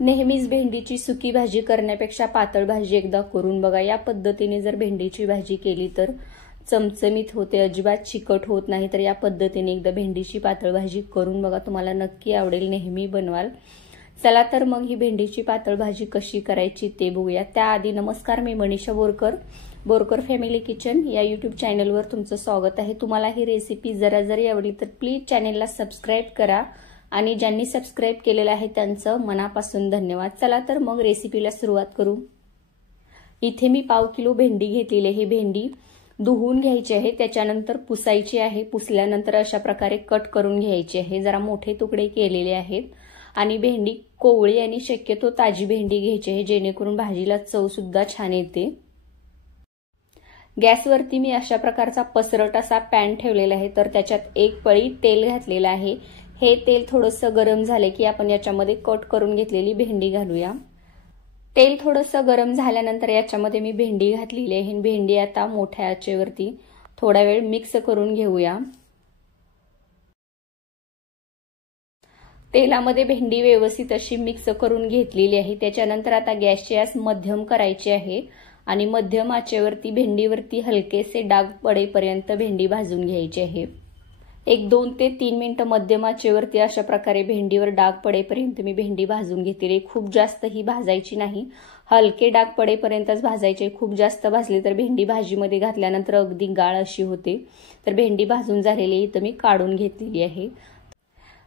नेहमीच भेंडीची सुकी भाजी करण्यापेक्षा पातळ भाजी एकदा करून बघा। या पद्धतीने जर भेंडीची भाजी केली तर चमचमीत होते, अजिबात चिकट होत नाही। तर या पद्धतीने एकदा भेंडीची पातळ भाजी करून बघा, तुम्हाला नक्की आवडेल, नेहमी बनवाल। चला तर मग ही भेंडीची पातळ भाजी कशी करायची ते बघूया। त्याआधी नमस्कार, मी मनीषा बोरकर फॅमिली किचन या यूट्यूब चॅनलवर तुमचं स्वागत आहे। तुम्हाला ही रेसिपी जरा जरी आवडली तर प्लीज चॅनलला सबस्क्राईब करा आणि ज्यांनी सबस्क्राईब केलेलं आहे त्यांचं मनापासून धन्यवाद। चला तर मग रेसिपीला सुरुवात करू। इथे मी पाव किलो भेंडी घेतलेली आहे। ही भेंडी धुवून घ्यायची आहे, त्याच्यानंतर पुसायची आहे। पुसल्यानंतर अशा प्रकारे कट करून घ्यायची आहे। जरा मोठे तुकडे केलेले आहेत आणि भेंडी कोवळी आणि शक्यतो ताजी भेंडी घ्यायची आहे, जेणेकरून भाजीला चव सुद्धा छान येते। गॅसवरती मी अशा प्रकारचा पसरट असा पॅन ठेवलेला आहे, तर त्याच्यात एक पळी तेल घातलेलं आहे। हे तेल थोडंसं गरम झाले की आपण याच्यामध्ये कट करून घेतलेली भेंडी घालूया। तेल थोडंसं गरम झाल्यानंतर याच्यामध्ये मी भेंडी घातलेली आहे। भेंडी आता मोठ्या आचेवरती थोडा वेळ मिक्स करून घेऊया। तेलामध्ये भेंडी व्यवस्थित अशी मिक्स करून घेतलेली आहे। त्याच्यानंतर आता गॅसची आच मध्यम करायची आहे आणि मध्यम आचेवरती भेंडीवरती हलकेसे डाग पडेपर्यंत भेंडी भाजून घ्यायची आहे। एक 2 ते 3 मिनिटं मध्यम आचेवरती अशा प्रकारे भेंडीवर डाग पडेपर्यंत मी भेंडी भाजून घेतली। खूप जास्त ही भाजायची नाही, हलके डाग पडेपर्यंतच भाजायचे। खूप जास्त भाजले तर भेंडी भाजीमध्ये घातल्यानंतर अगदी गाळ अशी होते। तर भेंडी भाजून झालेली इथं मी काढून घेतलेली आहे।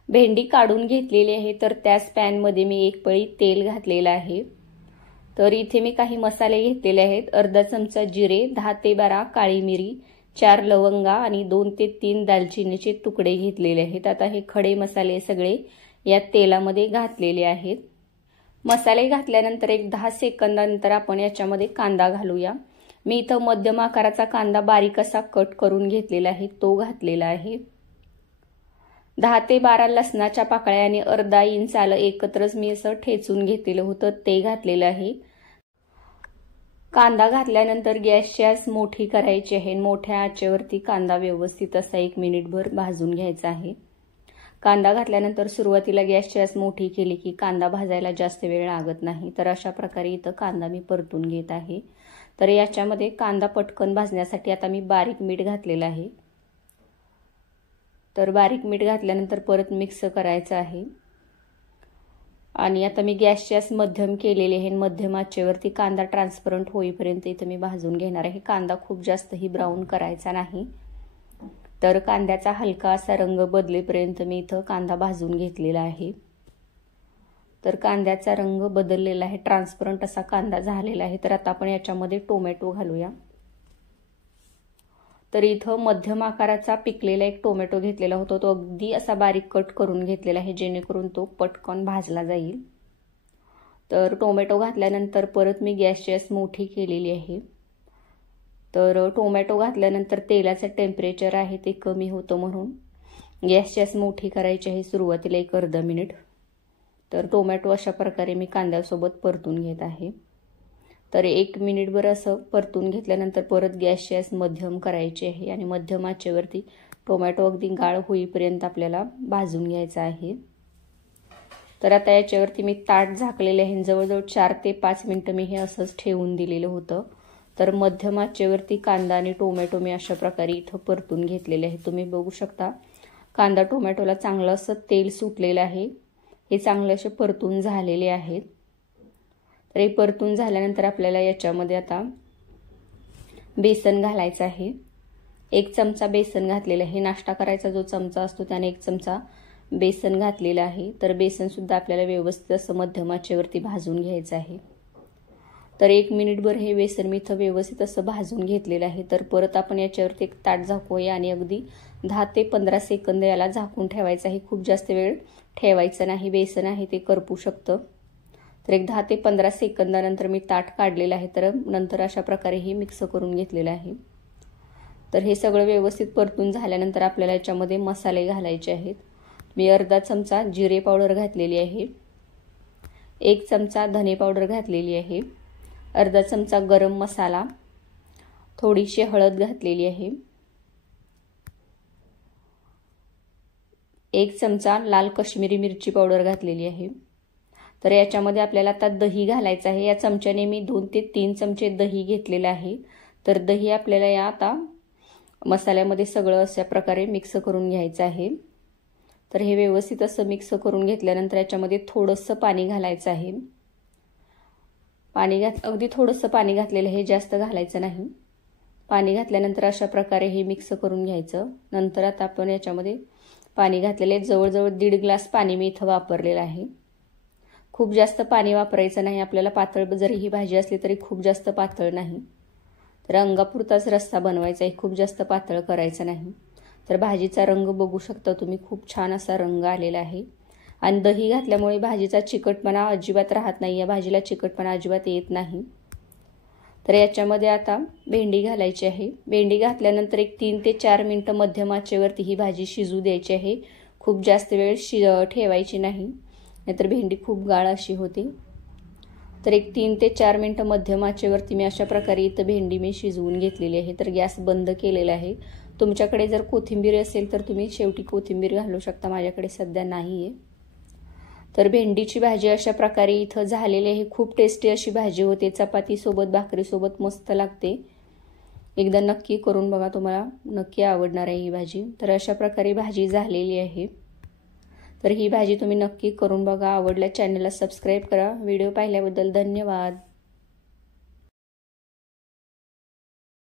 भेंडी काढून घेतलेली आहे, तर त्याच पॅनमध्ये मी एक पळी तेल घातलेलं आहे। तर इथे मी काही मसाले घेतलेले आहेत। अर्धा चमचा जिरे, 10 ते 12 काळी मिरी, 4 लवंगा आणि 2 ते 3 दालचिनीचे तुकडे घेतलेले आहेत। आता हे खडे मसाले सगळे या तेलामध्ये घातलेले आहेत। मसाले घातल्यानंतर एक 10 सेकंदानंतर आपण याच्यामध्ये कांदा घालूया। मी इथं मध्यम आकाराचा कांदा बारीक असा कट करून घेतलेला आहे, तो घातलेला आहे। 10 ते 12 लसणाच्या पाकळ्या आणि अर्धा इंच आलं एकत्रच मी असं ठेचून घेतलेलं होतं, ते घातलेलं आहे। कांदा घातल्यानंतर गॅसची आच मोठी करायची आहे। मोठ्या आचेवरती कांदा व्यवस्थित असा 1 मिनिटभर भाजून घ्यायचा आहे। कांदा घातल्यानंतर सुरुवातीला गॅसची आच मोठी केली की कांदा भाजायला जास्त वेळ लागत नाही। तर अशा प्रकारे इथं कांदा मी परतून घेत आहे। तर याच्यामध्ये कांदा पटकन भाजण्यासाठी आता मी बारीक मीठ घातलेलं आहे। तर बारीक मीठ घातल्यानंतर परत मिक्स करायचं आहे आणि आता मी गॅसची आच मध्यम केलेली आहे। मध्यम आचेवरती कांदा ट्रान्सपरंट होईपर्यंत इथं मी भाजून घेणार आहे। कांदा खूप जास्तही ब्राऊन करायचा नाही, तर कांद्याचा हलका असा रंग बदलेपर्यंत मी इथं कांदा भाजून घेतलेला आहे। तर कांद्याचा रंग बदललेला आहे, ट्रान्सपरंट असा कांदा झालेला आहे। तर आता आपण याच्यामध्ये टोमॅटो घालूया। तर इथं मध्यम आकाराचा पिकलेला एक टोमॅटो घेतलेला होता, तो अगदी असा बारीक कट करून घेतलेला आहे, जेणेकरून तो पटकन भाजला जाईल। तर टोमॅटो घातल्यानंतर परत मी गॅसची आच मोठी केलेली आहे। तर टोमॅटो घातल्यानंतर तेलाचं टेम्परेचर आहे ते कमी होतं, म्हणून गॅसची आच मोठी करायची आहे सुरुवातीला एक अर्धा मिनिट। तर टोमॅटो अशा प्रकारे मी कांद्यासोबत परतून घेत आहे। तर 1 मिनिटभर असं परतून घेतल्यानंतर परत गॅसची आच मध्यम करायची आहे आणि मध्यम आचेवरती टोमॅटो अगदी गाळ होईपर्यंत आपल्याला भाजून घ्यायचा आहे। तर आता याच्यावरती मी ताट झाकलेले आहे। जवळजवळ 4 ते 5 मिनिटं मी हे असंच ठेवून दिलेलं होतं। तर मध्यम आचेवरती कांदा आणि टोमॅटो मी अशा प्रकारे इथं परतून घेतलेले आहे। तुम्ही बघू शकता कांदा टोमॅटोला चांगलं असं तेल सुटलेलं आहे, हे चांगले असे परतून झालेले आहेत। तर हे परतून झाल्यानंतर आपल्याला याच्यामध्ये आता बेसन घालायचं आहे। 1 चमचा बेसन घातलेलं आहे। नाश्ता करायचा जो चमचा असतो त्याने 1 चमचा बेसन घातलेलं आहे। तर बेसन सुद्धा आपल्याला व्यवस्थित असं मध्यम आचेवरती भाजून घ्यायचं आहे। तर 1 मिनिटभर हे बेसन मी इथं व्यवस्थित असं भाजून घेतलेलं आहे। तर परत आपण याच्यावरती एक ताट झाकूया आणि अगदी 10 ते 15 सेकंद याला झाकून ठेवायचं आहे। खूप जास्त वेळ ठेवायचं नाही, बेसन आहे ते करपू शकतं। तर एक 10 ते 15 सेकंदानंतर मी ताट काढलेलं आहे। तर नंतर अशा प्रकारे हे मिक्स करून घेतलेलं आहे। तर हे सगळं व्यवस्थित परतून झाल्यानंतर आपल्याला याच्यामध्ये मसाले घालायचे आहेत। मी अर्धा चमचा जिरे पावडर घातलेली आहे, 1 चमचा धने पावडर घातलेली आहे, अर्धा चमचा गरम मसाला, थोडीशी हळद घातलेली आहे, 1 चमचा लाल काश्मीरी मिरची पावडर घातलेली आहे। तर याच्यामध्ये आपल्याला आता दही घालायचं आहे। या चमच्याने मी 2 ते 3 चमचे दही घेतलेलं आहे। तर दही आपल्याला या आता मसाल्यामध्ये सगळं अशा प्रकारे मिक्स करून घ्यायचं आहे। तर हे व्यवस्थित असं मिक्स करून घेतल्यानंतर याच्यामध्ये थोडंसं पाणी घालायचं आहे। अगदी थोडंसं पाणी घातलेलं आहे, जास्त घालायचं नाही। पाणी घातल्यानंतर अशा प्रकारे हे मिक्स करून घ्यायचं। नंतर आता आपण याच्यामध्ये पाणी घातलेले जवळजवळ 1.5 ग्लास पाणी मी इथं वापरलेलं आहे। खूप जास्त पाणी वापरायचं नाही आपल्याला, पातळ जरी ही भाजी असली तरी खूप जास्त पातळ नाही। तर अंगापुरताच रस्सा बनवायचा आहे, खूप जास्त पातळ करायचं नाही। तर भाजीचा रंग बघू शकता तुम्ही, खूप छान असा रंग आलेला आहे। आणि दही घातल्यामुळे भाजीचा चिकटपणा अजिबात राहत नाही, या भाजीला चिकटपणा अजिबात येत नाही। तर याच्यामध्ये आता भेंडी घालायची आहे। भेंडी घातल्यानंतर एक 3 ते 4 मिनिटं मध्यम आचेवरती ही भाजी शिजू द्यायची आहे। खूप जास्त वेळ ठेवायची नाही, नाहीतर भेंडी खूप गाळ अशी होते। तर एक 3 ते 4 मिनिटं मध्यम आचेवरती मी अशा प्रकारे इथं भेंडी मी शिजवून घेतलेली आहे। तर गॅस बंद केलेला आहे। तुमच्याकडे जर कोथिंबीर असेल तर तुम्ही शेवटी कोथिंबीर घालू शकता, माझ्याकडे सध्या नाही आहे। तर भेंडीची भाजी अशा प्रकारे इथं झालेली आहे। खूप टेस्टी अशी भाजी होते, चपातीसोबत भाकरीसोबत मस्त लागते। एकदा नक्की करून बघा, तुम्हाला नक्की आवडणार आहे ही भाजी। तर अशा प्रकारे भाजी झालेली आहे। तर ही भाजी तुम्ही नक्की करून बघा। आवडल्यास चॅनलला सबस्क्राईब करा। व्हिडिओ पाहिल्याबद्दल धन्यवाद।